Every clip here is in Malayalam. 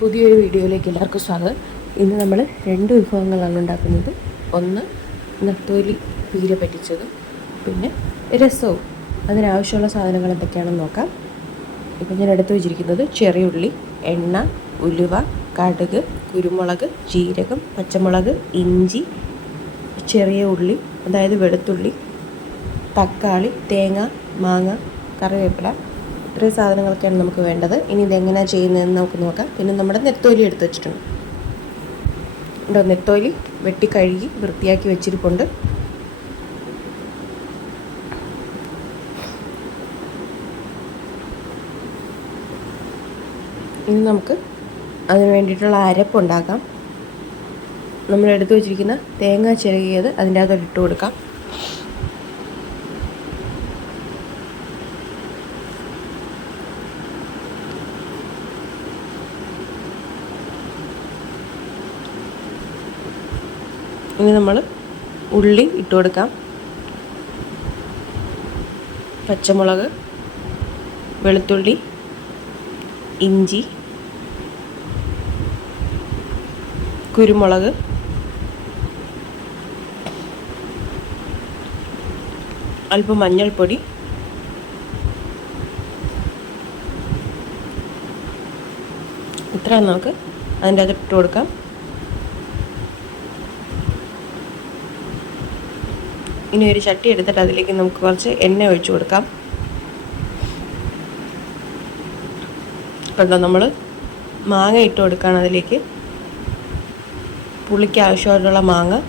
പുതിയൊരു വീഡിയോയിലേക്ക് എല്ലാവർക്കും സ്വാഗതം. ഇന്ന് നമ്മൾ രണ്ട് വിഭവങ്ങളാണ് ഉണ്ടാക്കുന്നത്. ഒന്ന് നത്തോലി പീര പറ്റിച്ചതും പിന്നെ രസവും. അതിനാവശ്യമുള്ള സാധനങ്ങൾ എന്തൊക്കെയാണെന്ന് നോക്കാം. ഇപ്പം ഞാൻ എടുത്തു വച്ചിരിക്കുന്നത് ചെറിയ ഉള്ളി, എണ്ണ, ഉലുവ, കടുക്, കുരുമുളക്, ജീരകം, പച്ചമുളക്, ഇഞ്ചി, ചെറിയ ഉള്ളി അതായത് വെളുത്തുള്ളി, തക്കാളി, തേങ്ങ, മാങ്ങ, കറിവേപ്പില, ഇത്രയും സാധനങ്ങളൊക്കെയാണ് നമുക്ക് വേണ്ടത്. ഇനി ഇതെങ്ങനെയാണ് ചെയ്യുന്നതെന്ന് നമുക്ക് നോക്കാം. പിന്നെ നമ്മുടെ നെത്തോലി എടുത്ത് വെച്ചിട്ടുണ്ട്. നെത്തോലി വെട്ടി കഴുകി വൃത്തിയാക്കി വെച്ചിരിപ്പുണ്ട്. ഇനി നമുക്ക് അതിന് വേണ്ടിയിട്ടുള്ള അരപ്പുണ്ടാക്കാം. നമ്മൾ എടുത്തു വെച്ചിരിക്കുന്ന തേങ്ങ ചിരകിയത് അതിൻ്റെ അകത്തോട്ട് ഇട്ട് കൊടുക്കാം. ഇനി നമ്മൾ ഉള്ളി ഇട്ട് കൊടുക്കാം. പച്ചമുളക്, വെളുത്തുള്ളി, ഇഞ്ചി, കുരുമുളക്, അല്പം മഞ്ഞൾപ്പൊടി, ഇത്രയും നമുക്ക് അതിൻ്റെ അകത്ത് ഇട്ട് കൊടുക്കാം. ഇനി ഒരു ചട്ടി എടുത്തിട്ട് അതിലേക്ക് നമുക്ക് കുറച്ച് എണ്ണ ഒഴിച്ചു കൊടുക്കാം. കണ്ടോ, നമ്മൾ മാങ്ങ ഇട്ട് കൊടുക്കുകയാണ് അതിലേക്ക്. പുളിക്ക് ആവശ്യമായിട്ടുള്ള മാങ്ങ,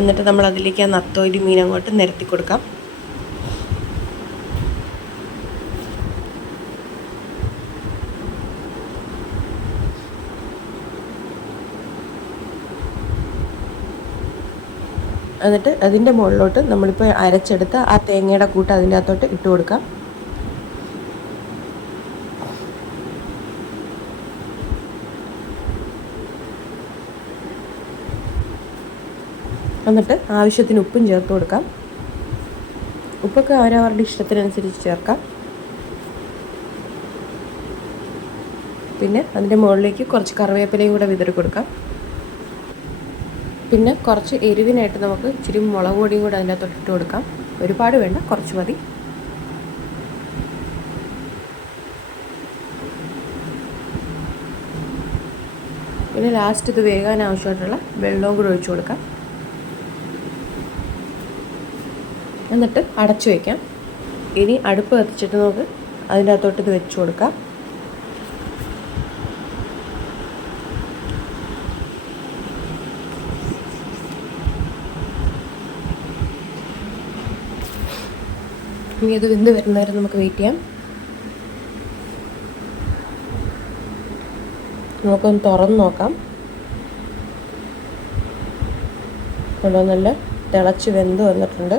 എന്നിട്ട് നമ്മൾ അതിലേക്ക് ആ നത്തോലി മീൻ അങ്ങോട്ട് നിരത്തി കൊടുക്കാം. എന്നിട്ട് അതിൻ്റെ മുകളിലോട്ട് നമ്മളിപ്പോൾ അരച്ചെടുത്ത ആ തേങ്ങയുടെ കൂട്ട് അതിൻ്റെ അകത്തോട്ട് ഇട്ട് കൊടുക്കാം. എന്നിട്ട് ആവശ്യത്തിന് ഉപ്പും ചേർത്ത് കൊടുക്കാം. ഉപ്പൊക്കെ അവരവരുടെ ഇഷ്ടത്തിനനുസരിച്ച് ചേർക്കാം. പിന്നെ അതിൻ്റെ മുകളിലേക്ക് കുറച്ച് കറിവേപ്പിലയും കൂടെ വിതറി കൊടുക്കാം. പിന്നെ കുറച്ച് എരിവിനായിട്ട് നമുക്ക് ഇച്ചിരി മുളക് പൊടിയും കൂടെ അതിൻ്റെ അകത്തോട്ട് ഇട്ട് കൊടുക്കാം. ഒരുപാട് വേണ്ട, കുറച്ച് മതി. പിന്നെ ലാസ്റ്റ് ഇത് വേകാൻ ആവശ്യമായിട്ടുള്ള വെള്ളവും കൂടെ ഒഴിച്ചു കൊടുക്കാം. എന്നിട്ട് അടച്ചു വയ്ക്കാം. ഇനി അടുപ്പ് കത്തിച്ചിട്ട് നമുക്ക് അതിൻ്റെ അകത്തോട്ട് ഇത് വെച്ച് കൊടുക്കാം. ഇനി ഇത് വെന്ത് വരുന്നവരെ നമുക്ക് വെയിറ്റ് ചെയ്യാം. നമുക്കൊന്ന് തുറന്ന് നോക്കാം. ഇവിടെ നല്ല തിളച്ച് വെന്ത് വന്നിട്ടുണ്ട്.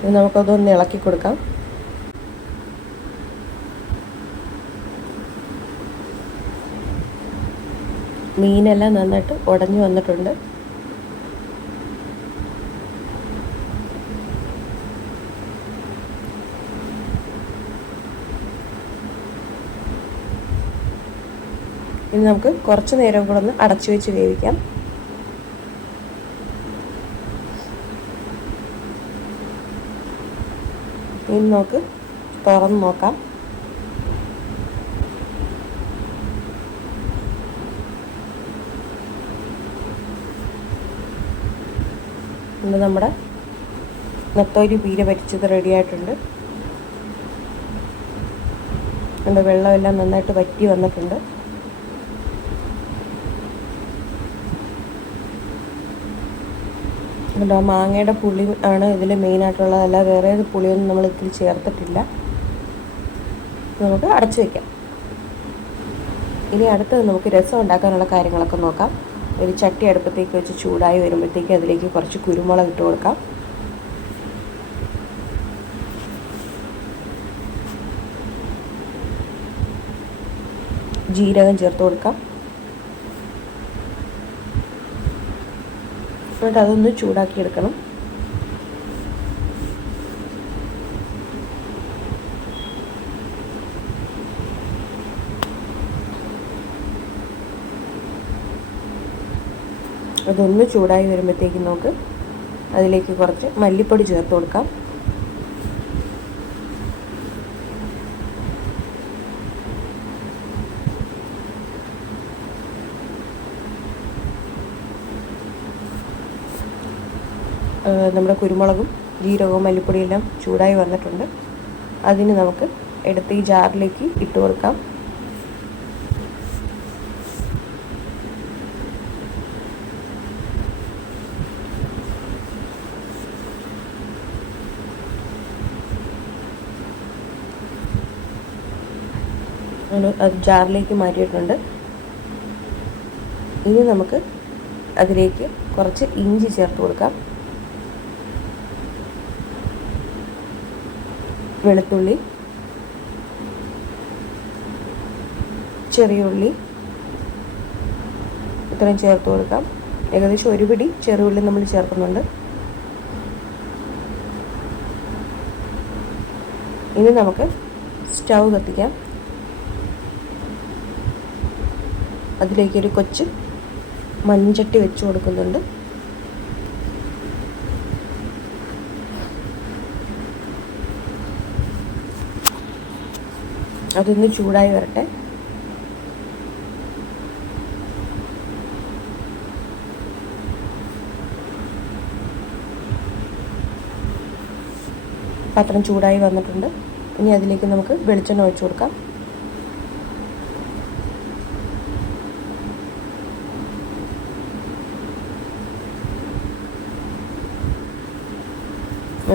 ഇനി നമുക്കതൊന്ന് ഇളക്കി കൊടുക്കാം. മീനെല്ലാം നന്നായിട്ട് ഉടഞ്ഞു വന്നിട്ടുണ്ട്. ഇനി നമുക്ക് കുറച്ച് നേരം കൂടെ ഒന്ന് അടച്ചു വെച്ച് വേവിക്കാം. ഇനി നമുക്ക് തുറന്ന് നോക്കാം. ഇന്ന് നമ്മുടെ നത്തോലി പീര പറ്റിച്ചത് റെഡി ആയിട്ടുണ്ട്. അതിൻ്റെ വെള്ളമെല്ലാം നന്നായിട്ട് വറ്റി വന്നിട്ടുണ്ട്. ആ മാങ്ങയുടെ പുളി ആണ് ഇതിൽ മെയിനായിട്ടുള്ളത്. അല്ല വേറെ പുളിയൊന്നും നമ്മൾ ഇതിൽ ചേർത്തിട്ടില്ല. നമുക്ക് അടച്ചു വയ്ക്കാം. ഇനി അടുത്തത് നമുക്ക് രസം ഉണ്ടാക്കാനുള്ള കാര്യങ്ങളൊക്കെ നോക്കാം. ഒരു ചട്ടി അടുപ്പത്തേക്ക് വെച്ച് ചൂടായി വരുമ്പോഴത്തേക്ക് അതിലേക്ക് കുറച്ച് കുരുമുളക് ഇട്ട് കൊടുക്കാം. ജീരകം ചേർത്ത് കൊടുക്കാം. എന്നിട്ട് അതൊന്ന് ചൂടാക്കിയെടുക്കണം. അതൊന്ന് ചൂടായി വരുമ്പോഴത്തേക്കും നമുക്ക് അതിലേക്ക് കുറച്ച് മല്ലിപ്പൊടി ചേർത്ത് കൊടുക്കാം. നമ്മുടെ കുരുമുളകും ജീരകവും മല്ലിപ്പൊടിയെല്ലാം ചൂടായി വന്നിട്ടുണ്ട്. അതിന് നമുക്ക് എടുത്ത് ഈ ജാറിലേക്ക് ഇട്ട് കൊടുക്കാം. അത് ജാറിലേക്ക് മാറ്റിയിട്ടുണ്ട്. ഇനി നമുക്ക് അതിലേക്ക് കുറച്ച് ഇഞ്ചി ചേർത്ത് കൊടുക്കാം. വെളുത്തുള്ളി, ചെറിയ ഉള്ളി ഇത്രയും ചേർത്ത് കൊടുക്കാം. ഏകദേശം ഒരു പിടി ചെറിയ ഉള്ളി നമ്മൾ ചേർക്കുന്നുണ്ട്. ഇനി നമുക്ക് സ്റ്റൗ കത്തിക്കാം. അതിലേക്കൊരു കൊച്ച് മൺചട്ടി വെച്ച് കൊടുക്കുന്നുണ്ട്. അതൊന്ന് ചൂടായി വരട്ടെ. പാത്രം ചൂടായി വന്നിട്ടുണ്ട്. ഇനി അതിലേക്ക് നമുക്ക് വെളിച്ചെണ്ണ ഒഴിച്ചു കൊടുക്കാം.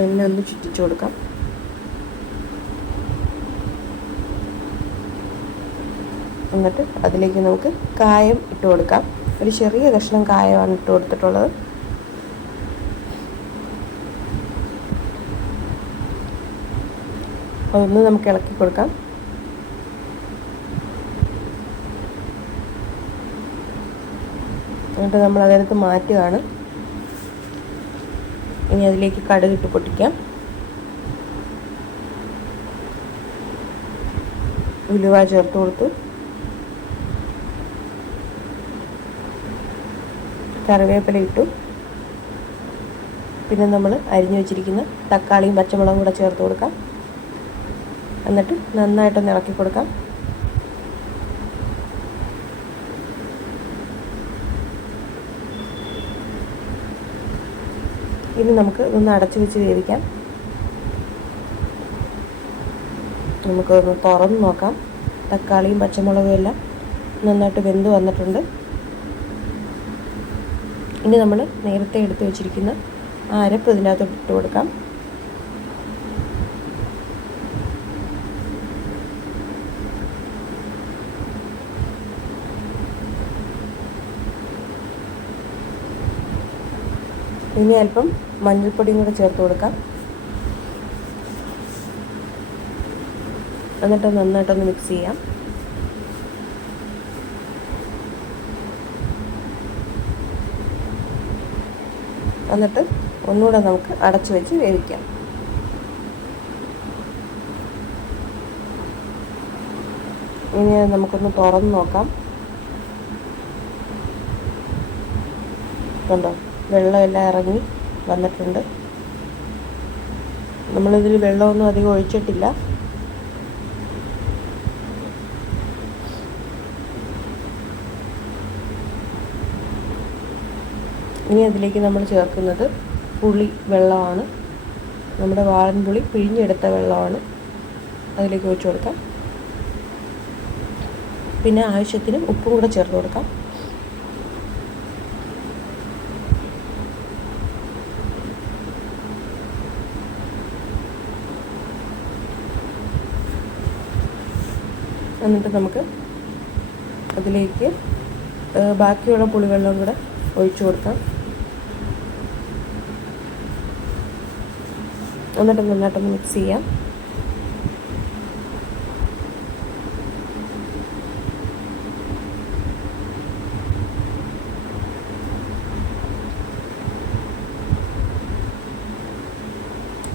എണ്ണ ഒന്ന് ചുറ്റിച്ചു കൊടുക്കാം. എന്നിട്ട് അതിലേക്ക് നമുക്ക് കായം ഇട്ട് കൊടുക്കാം. ഒരു ചെറിയ കഷ്ണം കായമാണ് ഇട്ട് കൊടുത്തിട്ടുള്ളത്. അതൊന്ന് നമുക്ക് ഇളക്കി കൊടുക്കാം. എന്നിട്ട് നമ്മൾ അതെടുത്ത് മാറ്റുകയാണ്. ഇനി അതിലേക്ക് കടുക് ഇട്ട് പൊട്ടിക്കാം. ഉലുവ ചേർത്ത് കൊടുത്തു. കറിവേപ്പില ഇട്ടു. പിന്നെ നമ്മൾ അരിഞ്ഞു വെച്ചിരിക്കുന്ന തക്കാളിയും പച്ചമുളകും കൂടെ ചേർത്ത് കൊടുക്കാം. എന്നിട്ട് നന്നായിട്ടൊന്ന് ഇളക്കി കൊടുക്കാം. ഇനി നമുക്ക് ഒന്ന് അടച്ചു വെച്ച് വേവിക്കാം. നമുക്കൊന്ന് തുറന്ന് നോക്കാം. തക്കാളിയും പച്ചമുളകും എല്ലാം നന്നായിട്ട് വെന്ത് വന്നിട്ടുണ്ട്. ഇനി നമ്മൾ നേരത്തെ എടുത്ത് വെച്ചിരിക്കുന്ന ആ അരപ്പ് ഇതിനകത്തോട്ട് ഇട്ട് കൊടുക്കാം. ഇനി അല്പം മഞ്ഞൾപ്പൊടിയും കൂടെ ചേർത്ത് കൊടുക്കാം. എന്നിട്ട് നന്നായിട്ടൊന്ന് മിക്സ് ചെയ്യാം. എന്നിട്ട് ഒന്നുകൂടെ നമുക്ക് അടച്ചു വെച്ച് വേവിക്കാം. ഇനി നമുക്കൊന്ന് തുറന്ന് നോക്കാം. കണ്ടോ, വെള്ളമെല്ലാം ഇറങ്ങി വന്നിട്ടുണ്ട്. നമ്മളിതിൽ വെള്ളമൊന്നും അധികം ഒഴിച്ചിട്ടില്ല. ഇനി അതിലേക്ക് നമ്മൾ ചേർക്കുന്നത് പുളി വെള്ളമാണ്. നമ്മുടെ വാളൻപുളി പിഴിഞ്ഞെടുത്ത വെള്ളമാണ്. അതിലേക്ക് ഒഴിച്ചു കൊടുക്കാം. പിന്നെ ആവശ്യത്തിന് ഉപ്പും കൂടെ ചേർത്ത് കൊടുക്കാം. എന്നിട്ട് നമുക്ക് അതിലേക്ക് ബാക്കിയുള്ള പുളിവെള്ളം കൂടെ ഒഴിച്ചു കൊടുക്കാം. എന്നിട്ട് നന്നായിട്ടൊന്ന് മിക്സ് ചെയ്യാം.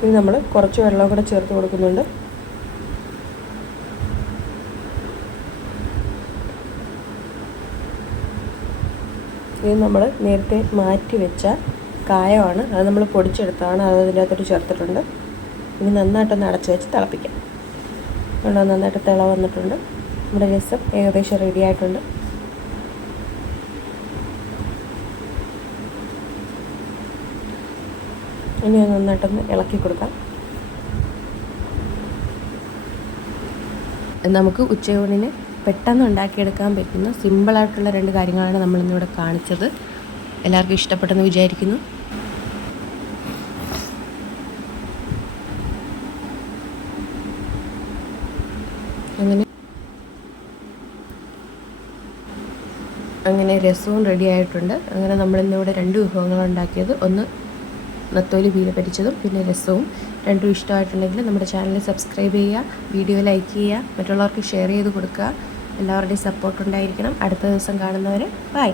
ഇനി നമ്മൾ കുറച്ച് വെള്ളം കൂടെ ചേർത്ത് കൊടുക്കുന്നുണ്ട്. ഇത് നമ്മൾ നേരത്തെ മാറ്റി വെച്ച കായമാണ്. അത് നമ്മൾ പൊടിച്ചെടുത്താണ്. അത് അതിൻ്റെ അകത്തോട്ട് ചേർത്തിട്ടുണ്ട്. ഇനി നന്നായിട്ടൊന്ന് അടച്ച് വെച്ച് തിളപ്പിക്കാം. അതുകൊണ്ട് നന്നായിട്ട് തിള വന്നിട്ടുണ്ട്. നമ്മുടെ രസം ഏകദേശം റെഡി ആയിട്ടുണ്ട്. ഇനി അത് നന്നായിട്ടൊന്ന് ഇളക്കി കൊടുക്കാം. നമുക്ക് ഉച്ചയൂണിന് പെട്ടെന്ന് ഉണ്ടാക്കിയെടുക്കാൻ പറ്റുന്ന സിമ്പിളായിട്ടുള്ള 2 കാര്യങ്ങളാണ് നമ്മളിന്നിവിടെ കാണിച്ചത്. എല്ലാവർക്കും ഇഷ്ടപ്പെട്ടെന്ന് വിചാരിക്കുന്നു. അങ്ങനെ രസവും റെഡി ആയിട്ടുണ്ട്. അങ്ങനെ നമ്മളിന്നിവിടെ 2 വിഭവങ്ങൾ ഉണ്ടാക്കിയത്. ഒന്ന് നത്തോലി പീര പരിച്ചതും പിന്നെ രസവും. 2 ഇഷ്ടമായിട്ടുണ്ടെങ്കിൽ നമ്മുടെ ചാനൽ സബ്സ്ക്രൈബ് ചെയ്യുക, വീഡിയോ ലൈക്ക് ചെയ്യുക, മറ്റുള്ളവർക്ക് ഷെയർ ചെയ്ത് കൊടുക്കുക. എല്ലാവരുടെയും സപ്പോർട്ട് ഉണ്ടായിരിക്കണം. അടുത്ത ദിവസം കാണുന്നവരെ ബൈ.